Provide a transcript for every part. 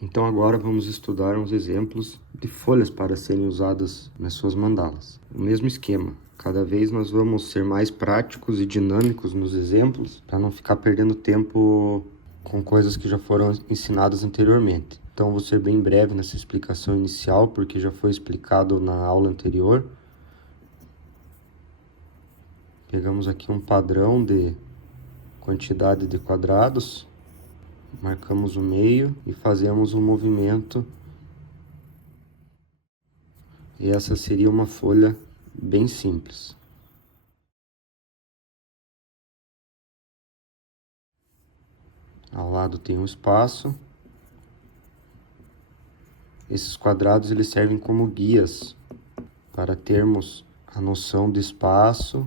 Então agora vamos estudar uns exemplos de folhas para serem usadas nas suas mandalas. O mesmo esquema. Cada vez nós vamos ser mais práticos e dinâmicos nos exemplos para não ficar perdendo tempo com coisas que já foram ensinadas anteriormente. Então vou ser bem breve nessa explicação inicial, porque já foi explicado na aula anterior. Pegamos aqui um padrão de quantidade de quadrados, marcamos o meio e fazemos um movimento. E essa seria uma folha bem simples. Ao lado tem um espaço. Esses quadrados eles servem como guias para termos a noção de espaço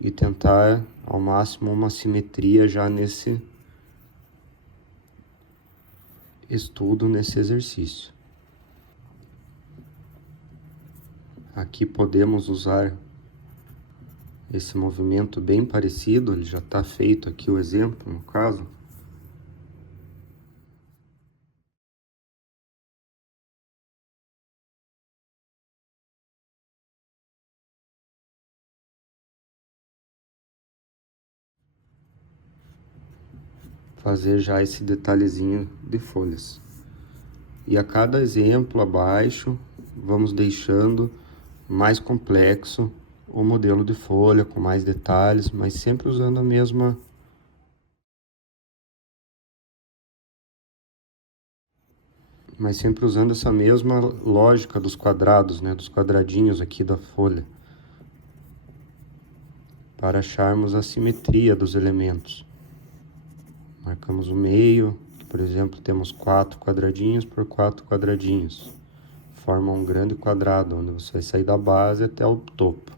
e tentar ao máximo uma simetria já nesse estudo, nesse exercício. Aqui podemos usar esse movimento bem parecido, ele já está feito aqui o exemplo, no caso. Fazer já esse detalhezinho de folhas. E a cada exemplo abaixo, vamos deixando mais complexo o modelo de folha, com mais detalhes, mas sempre usando a mesma... Mas sempre usando essa mesma lógica dos quadrados, né? Dos quadradinhos aqui da folha. Para acharmos a simetria dos elementos. Marcamos o meio, por exemplo, temos 4 quadradinhos por 4 quadradinhos. Forma um grande quadrado, onde você vai sair da base até o topo.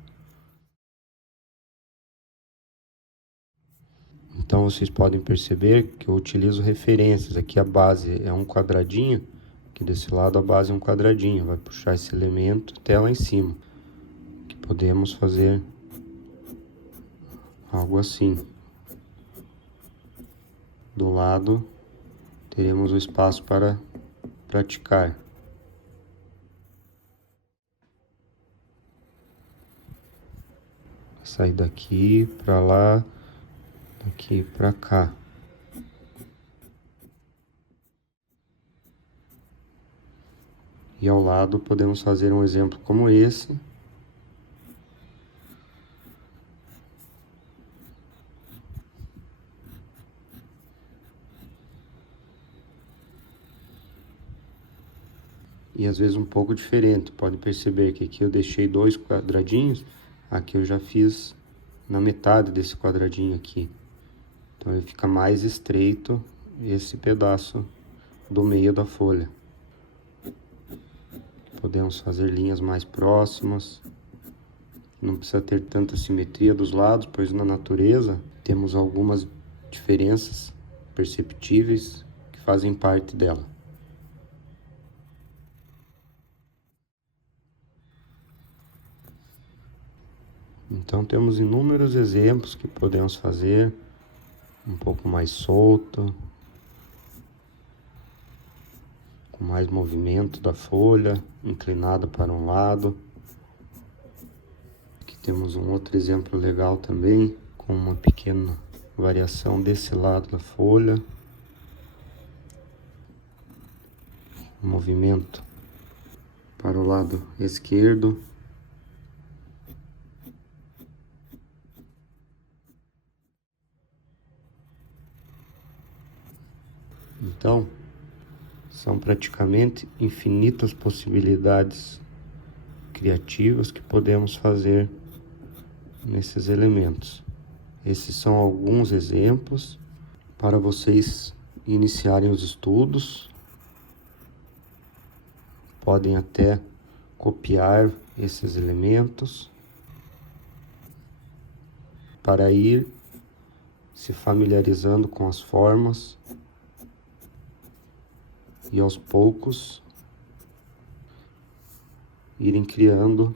Então vocês podem perceber que eu utilizo referências. Aqui a base é um quadradinho, aqui desse lado a base é um quadradinho. Vai puxar esse elemento até lá em cima. Que podemos fazer algo assim. Do lado teremos o espaço para praticar. Sair daqui para lá, daqui para cá. E ao lado podemos fazer um exemplo como esse. E às vezes um pouco diferente. Pode perceber que aqui eu deixei 2 quadradinhos, aqui eu já fiz na metade desse quadradinho aqui. Então ele fica mais estreito esse pedaço do meio da folha. Podemos fazer linhas mais próximas. Não precisa ter tanta simetria dos lados, pois na natureza temos algumas diferenças perceptíveis que fazem parte dela. Então temos inúmeros exemplos que podemos fazer, um pouco mais solto, com mais movimento da folha, inclinada para um lado. Aqui temos um outro exemplo legal também, com uma pequena variação desse lado da folha. Movimento para o lado esquerdo. Então, são praticamente infinitas possibilidades criativas que podemos fazer nesses elementos. Esses são alguns exemplos para vocês iniciarem os estudos. Podem até copiar esses elementos para ir se familiarizando com as formas e aos poucos irem criando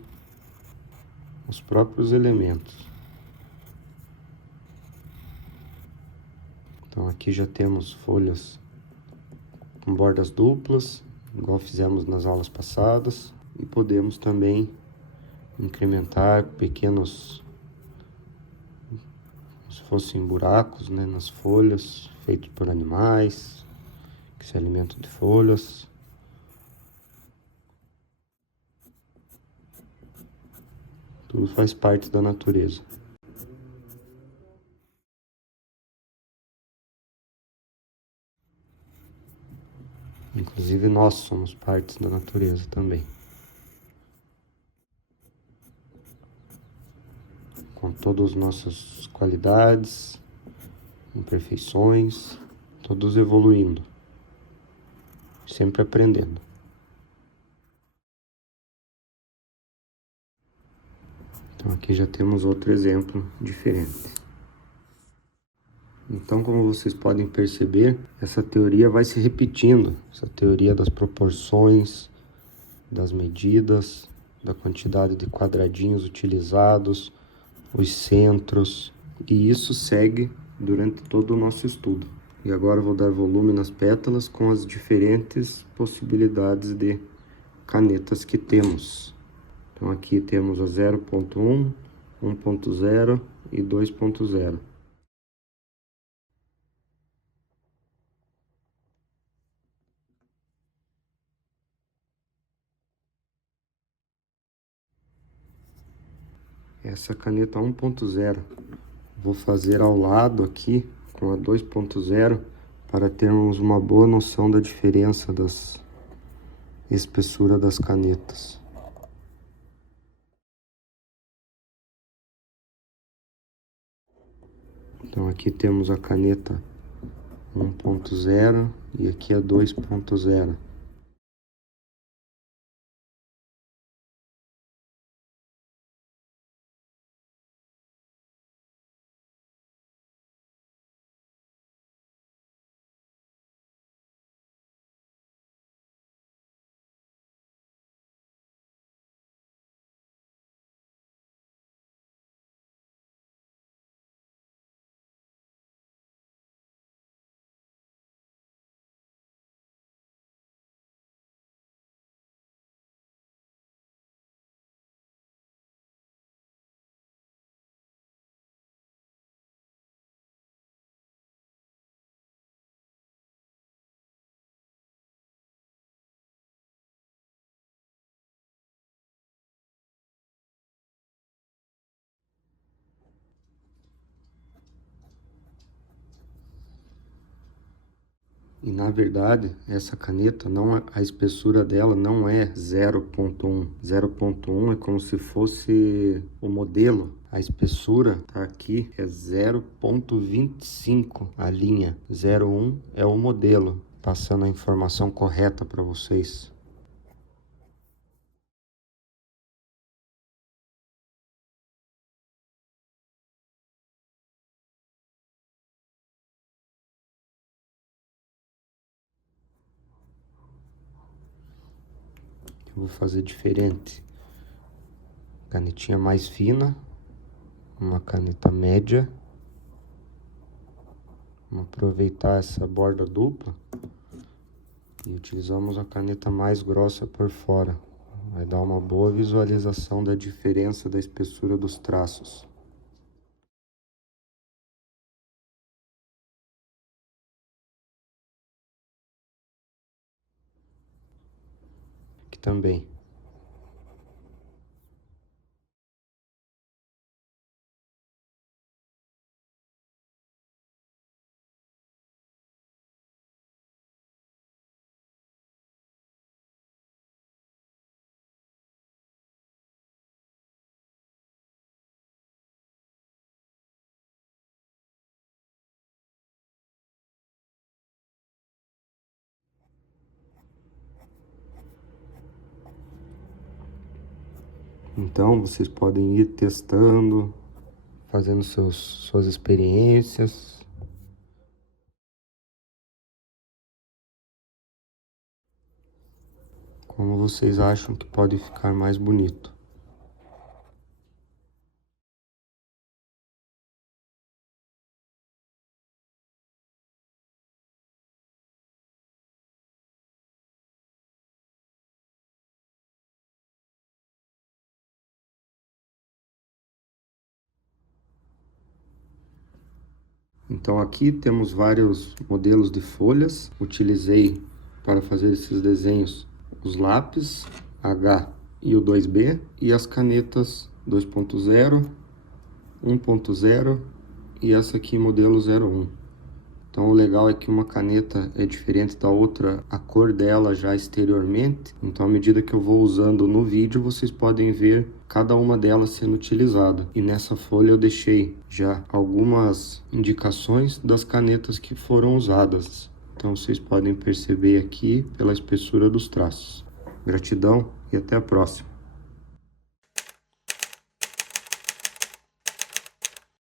os próprios elementos. Então aqui já temos folhas com bordas duplas, igual fizemos nas aulas passadas. E podemos também incrementar pequenos, como se fossem buracos, né, nas folhas, feitos por animais que se alimentam de folhas. Tudo faz parte da natureza. Inclusive nós somos partes da natureza também. Com todas as nossas qualidades, imperfeições, todos evoluindo, sempre aprendendo. Então aqui já temos outro exemplo diferente. Então, como vocês podem perceber, essa teoria vai se repetindo, essa teoria das proporções, das medidas, da quantidade de quadradinhos utilizados, os centros, e isso segue durante todo o nosso estudo. E agora eu vou dar volume nas pétalas com as diferentes possibilidades de canetas que temos. Então aqui temos a 0.1, 1.0 e 2.0. Essa caneta 1.0, vou fazer ao lado aqui com a 2.0 para termos uma boa noção da diferença das espessura das canetas. Então aqui temos a caneta 1.0 e aqui a 2.0. E na verdade, essa caneta, não, a espessura dela não é 0.1. 0.1 é como se fosse o modelo. A espessura tá aqui, é 0.25 a linha. 0.1 é o modelo, passando a informação correta para vocês. Eu vou fazer diferente. Canetinha mais fina, uma caneta média. Vamos aproveitar essa borda dupla e utilizamos a caneta mais grossa por fora. Vai dar uma boa visualização da diferença da espessura dos traços. Aqui também. Então, vocês podem ir testando, fazendo suas experiências. Como vocês acham que pode ficar mais bonito. Então aqui temos vários modelos de folhas. Utilizei para fazer esses desenhos os lápis H e o 2B e as canetas 2.0, 1.0 e essa aqui modelo 01. Então o legal é que uma caneta é diferente da outra, a cor dela já exteriormente. Então à medida que eu vou usando no vídeo, vocês podem ver cada uma delas sendo utilizada. E nessa folha eu deixei já algumas indicações das canetas que foram usadas. Então vocês podem perceber aqui pela espessura dos traços. Gratidão e até a próxima.